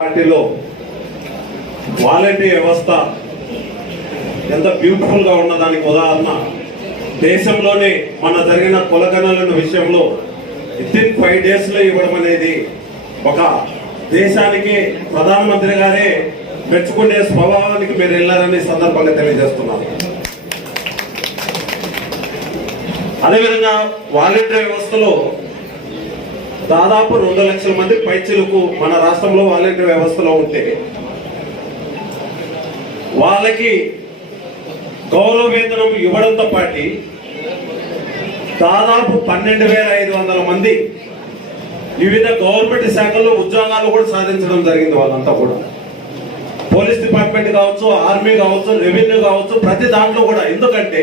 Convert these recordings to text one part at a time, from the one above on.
పార్టీలో వాలంటీర్ వ్యవస్థ ఎంత బ్యూటిఫుల్గా ఉన్నదానికి ఉదాహరణ. దేశంలోనే మన జరిగిన కులగణన విషయంలో విత్ ఇన్ ఫైవ్ డేస్లో ఇవ్వడం అనేది ఒక దేశానికి ప్రధానమంత్రి గారే మెచ్చుకునే స్వభావానికి మీరు వెళ్ళారని సందర్భంగా తెలియజేస్తున్నాను. అదేవిధంగా వాలంటీర్ వ్యవస్థలో దాదాపు రెండు లక్షల మంది పైచలకు మన రాష్ట్రంలో వాలంటీర్ వ్యవస్థలో ఉంటే వాళ్ళకి గౌరవ వేతనం ఇవ్వడంతో పాటు దాదాపు పన్నెండు వేల ఐదు వందల మంది వివిధ గవర్నమెంట్ శాఖల్లో ఉద్యోగాలు కూడా సాధించడం జరిగింది వాళ్ళంతా కూడా. పోలీస్ డిపార్ట్మెంట్ కావచ్చు ఆర్మీ కావచ్చు రెవెన్యూ కావచ్చు ప్రతి దాంట్లో కూడా. ఎందుకంటే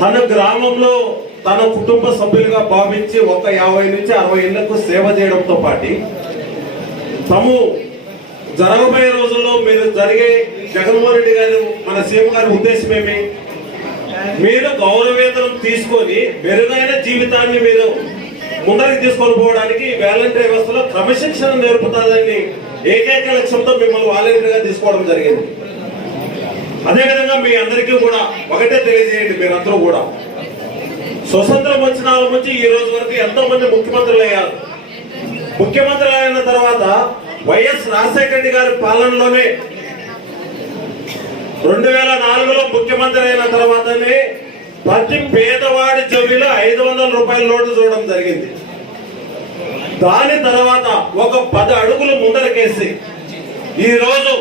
తన గ్రామంలో తన కుటుంబ సభ్యులుగా భావించి ఒక యాభై నుంచి అరవై ఏళ్ళకు సేవ చేయడంతో పాటు తము జరగబోయే రోజుల్లో మీరు జరిగే జగన్మోహన్ రెడ్డి గారు మన సీఎం గారి ఉద్దేశం ఏమి? మీరు గౌరవేతనం తీసుకొని మెరుగైన జీవితాన్ని మీరు ముందరికి తీసుకొని పోవడానికి వాలంటీర్ వ్యవస్థలో క్రమశిక్షణ నేర్పుతుందని ఏకైక లక్ష్యంతో మిమ్మల్ని వాలంటీర్గా తీసుకోవడం జరిగింది. అదేవిధంగా మీ అందరికీ కూడా ఒకటే తెలియజేయండి మీరందరూ కూడా. స్వతంత్రం వచ్చిన నుంచి ఈ రోజు వరకు ఎంతో మంది ముఖ్యమంత్రులు అయ్యారు ముఖ్యమంత్రులు అయిన తర్వాత వైఎస్ రాజశేఖర రెడ్డి గారి పాలనలోనే రెండు వేల నాలుగులో ముఖ్యమంత్రి అయిన తర్వాతనే ప్రతి పేదవాడి జబ్బిలో ఐదు వందల రూపాయల నోటు చూడడం జరిగింది. దాని తర్వాత ఒక పది అడుగులు ముందరకేసి ఈ రోజు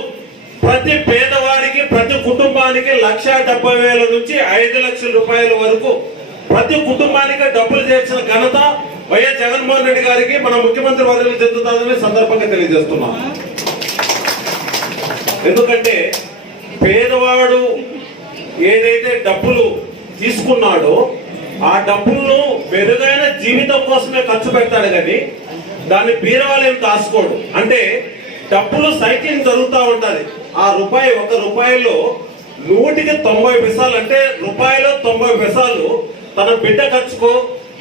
ప్రతి పేదవాడికి ప్రతి కుటుంబానికి లక్ష డెబ్బై వేల నుంచి ఐదు లక్షల రూపాయల వరకు ప్రతి కుటుంబానికి డబ్బులు చేర్చిన ఘనత వైఎస్ జగన్మోహన్ రెడ్డి గారికి మన ముఖ్యమంత్రి వర్గం చెందుతుందని సందర్భంగా తెలియజేస్తున్నాం. ఎందుకంటే పేదవాడు ఏదైతే డబ్బులు తీసుకున్నాడో ఆ డబ్బులను మెరుగైన జీవితం కోసమే ఖర్చు పెడతాడు కానీ దాన్ని బీరవాళ్ళు ఏం దాచుకోడు. అంటే డబ్బులు సైక్లింగ్ జరుగుతూ ఉంటుంది. ఆ రూపాయి ఒక రూపాయిలో నూటికి తొంభై పైసలు అంటే రూపాయలు తొంభై పైసలు తన బిడ్డ ఖర్చుకో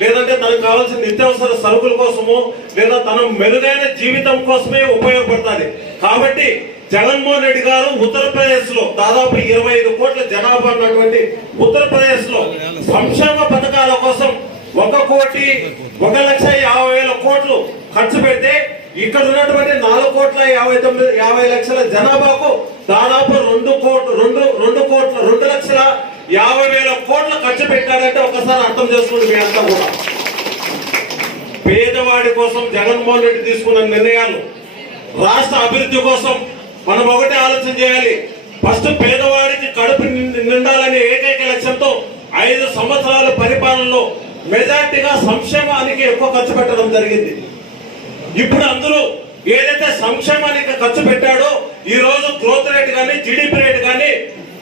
లేదంటే తనకు కావాల్సిన నిత్యావసర సరుకుల కోసమో లేదా తన మెరుగైన జీవితం కోసమే ఉపయోగపడుతుంది. కాబట్టి జగన్మోహన్ రెడ్డి గారు ఉత్తరప్రదేశ్లో దాదాపు ఇరవై ఐదు కోట్ల జనాభా ఉన్నటువంటి ఉత్తరప్రదేశ్లో సంక్షేమ పథకాల కోసం ఒక కోటి ఒక లక్ష యాభై వేల కోట్లు ఖర్చు పెడితే ఇక్కడ ఉన్నటువంటి నాలుగు కోట్ల యాభై తొమ్మిది యాభై లక్షల జనాభాకు దాదాపు రెండు కోట్లు రెండు రెండు కోట్ల రెండు యాభై వేల కోట్ల ఖర్చు పెట్టాడంటే ఒకసారి అర్థం చేసుకోండి మీ అంతా కూడా. పేదవాడి కోసం జగన్మోహన్ రెడ్డి తీసుకున్న నిర్ణయాలు రాష్ట్ర అభివృద్ధి కోసం మనం ఒకటే ఆలోచన చేయాలి. ఫస్ట్ పేదవాడికి కడుపు నిండాలనే ఏకైక లక్ష్యంతో ఐదు సంవత్సరాల పరిపాలనలో మెజార్టీగా సంక్షేమానికి ఎక్కువ ఖర్చు పెట్టడం జరిగింది. ఇప్పుడు అందరూ ఏదైతే సంక్షేమానికి ఖర్చు పెట్టాడో ఈ రోజు గ్రోత్ రేట్ కానీ జిడిపి రేట్ కానీ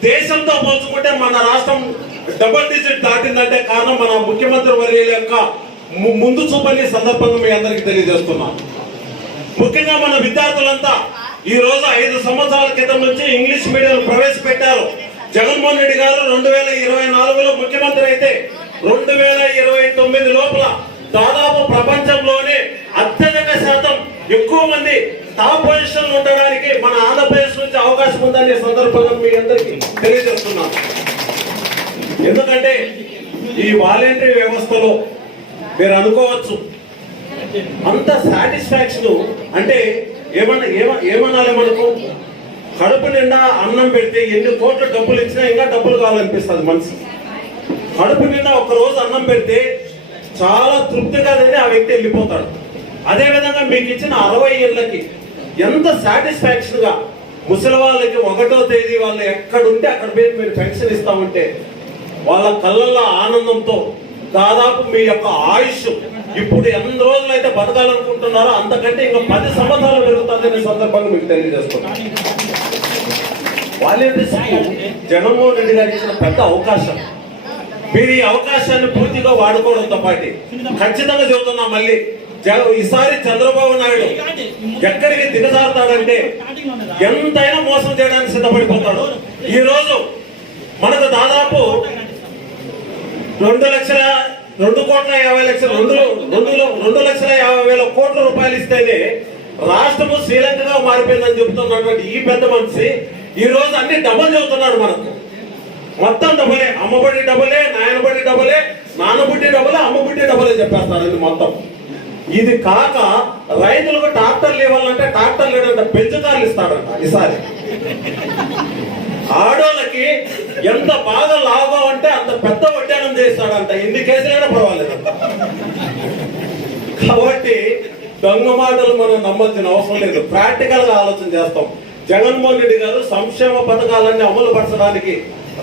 దేశంతో పోల్చుకుంటే మన రాష్ట్రం డబుల్ డిజిట్ దాటిందంటే కారణం మన ముఖ్యమంత్రి వర్యుల యొక్క ముందు చూపని సందర్భంగా మీ అందరికీ తెలియజేస్తున్నాను ముఖ్యంగా మన విద్యార్థులంతా ఈ రోజు ఐదు సంవత్సరాల క్రితం నుంచి ఇంగ్లీష్ మీడియం ప్రవేశపెట్టారు. జగన్మోహన్ రెడ్డి గారు రెండు వేల ఇరవై నాలుగులో ముఖ్యమంత్రి అయితే రెండు వేల ఇరవై తొమ్మిది లోపల దాదాపు ప్రపంచంలోనే అత్యధిక శాతం ఎక్కువ మంది టాప్ పొజిషన్ ఉండడానికి మన ఆంధ్రప్రదేశ్ నుంచి అవకాశం ఉందనే సందర్భంగా మీ అందరికీ తెలియజేస్తున్నాను. ఎందుకంటే ఈ వాలంటరీ వ్యవస్థలో మీరు అనుకోవచ్చు అంత సాటిస్ఫాక్షన్ అంటే ఏమన్నా ఏమ- ఏమనాలి మనకు? కడుపు నిండా అన్నం పెడితే ఎన్ని కోట్ల డబ్బులు ఇచ్చినా ఇంకా డబ్బులు కావాలనిపిస్తుంది మనసు కడుపు నిండా ఒక రోజు అన్నం పెడితే చాలా తృప్తిగా తిని ఆ వ్యక్తి వెళ్ళిపోతాడు. అదే విధంగా మీకు ఇచ్చిన అరవై ఏళ్ళకి ఎంత సాటిస్ఫాక్షన్గా ముసలి వాళ్ళకి ఒకటో తేదీ వాళ్ళు ఎక్కడుంటే అక్కడ పోయి మీరు పెన్షన్ ఇస్తామంటే వాళ్ళ కళ్ళల్లో ఆనందంతో దాదాపు మీ యొక్క ఆయుష్ ఇప్పుడు ఎన్ని రోజులు అయితే బతకాలనుకుంటున్నారో అంతకంటే ఇంకా పది సంవత్సరాలు పెరుగుతుందనే సందర్భంగా మీకు తెలియజేస్తున్నాను వాళ్ళే జగన్మోహన్ రెడ్డి గారు ఇచ్చిన పెద్ద అవకాశం. మీరు ఈ అవకాశాన్ని పూర్తిగా వాడుకోవడంతో పాటు ఖచ్చితంగా చెబుతున్నా మళ్ళీ ఈసారి చంద్రబాబు నాయుడు ఎక్కడికి దిగజారుతాడంటే ఎంతైనా మోసం చేయడానికి సిద్ధపడిపోతాడు. ఈ రోజు మనకు దాదాపు రెండు లక్షల రెండు కోట్ల యాభై లక్షల రెండు రెండు రెండు లక్షల యాభై వేల కోట్ల రూపాయలు ఇస్తేనే రాష్ట్రము శ్రీలంకగా మారిపోయిందని చెబుతున్నటువంటి ఈ పెద్ద మనిషి ఈ రోజు అన్ని డబల్ చెబుతున్నాడు మనకు. మొత్తం డబులే అమ్మబడి డబులే నాయనబడి డబులే నాన్నబుడ్డి డబులే అమ్మబుడ్డి డబులే చెప్పేస్తారు ఇది మొత్తం. ఇది కాక రైతులకు ట్రాక్టర్లు ఇవ్వాలంటే ట్రాక్టర్లు లేదంటే పెంచుతారులు ఇస్తాడంట ఈసారి. ఆడోళ్ళకి ఎంత బాగా లాభం అంటే అంత పెద్ద వడ్డానం చేస్తాడంట. ఎన్ని కేసులైనా పర్వాలేదంట. కాబట్టి దొంగ మాటలు మనం నమ్మాల్సిన అవసరం లేదు. ప్రాక్టికల్గా ఆలోచన చేస్తాం. జగన్మోహన్ రెడ్డి గారు సంక్షేమ పథకాలన్నీ అమలు పరచడానికి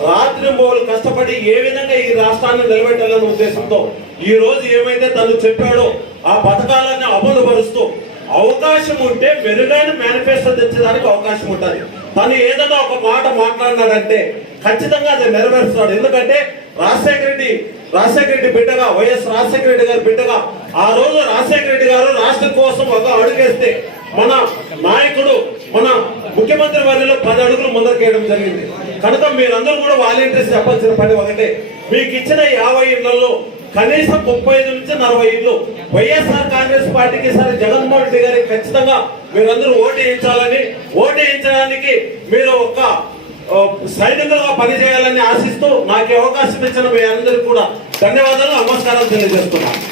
రాత్రి మూలు కష్టపడి ఏ విధంగా ఈ రాష్ట్రాన్ని నిలబెట్టాలనే ఉద్దేశంతో ఈ రోజు ఏమైతే తను చెప్పాడో ఆ పథకాలన్నీ అమలు పరుస్తూ అవకాశం ఉంటే మెరుగైన మేనిఫెస్టో తెచ్చేదానికి అవకాశం ఉంటుంది. తను ఏదైనా ఒక మాట మాట్లాడినాడంటే ఖచ్చితంగా అది నెరవేరుస్తాడు. ఎందుకంటే రాజశేఖర రెడ్డి రాజశేఖర రెడ్డి బిడ్డగా వైఎస్ రాజశేఖర రెడ్డి గారి బిడ్డగా ఆ రోజు రాజశేఖర రెడ్డి గారు రాష్ట్రం కోసం ఒక అడుగేస్తే మన నాయకుడు మన ముఖ్యమంత్రి వారిలో పది అడుగులు ముందరకేయడం జరిగింది. కనుక మీరందరూ కూడా వాలంటీర్స్ చెప్పాల్సిన పని ఒకటే. మీకు ఇచ్చిన యాభై ఇళ్ళలో కనీసం ముప్పై ఐదు నుంచి నలభై ఐదు వైఎస్ఆర్ కాంగ్రెస్ పార్టీకి సరే జగన్మోహన్ రెడ్డి గారికి ఖచ్చితంగా మీరందరూ ఓటు వేయించాలని ఓటు వేయించడానికి మీరు ఒక సైనికులుగా పనిచేయాలని ఆశిస్తూ నాకు అవకాశం ఇచ్చిన మీ అందరికీ కూడా ధన్యవాదాలు నమస్కారం తెలియజేస్తున్నాను.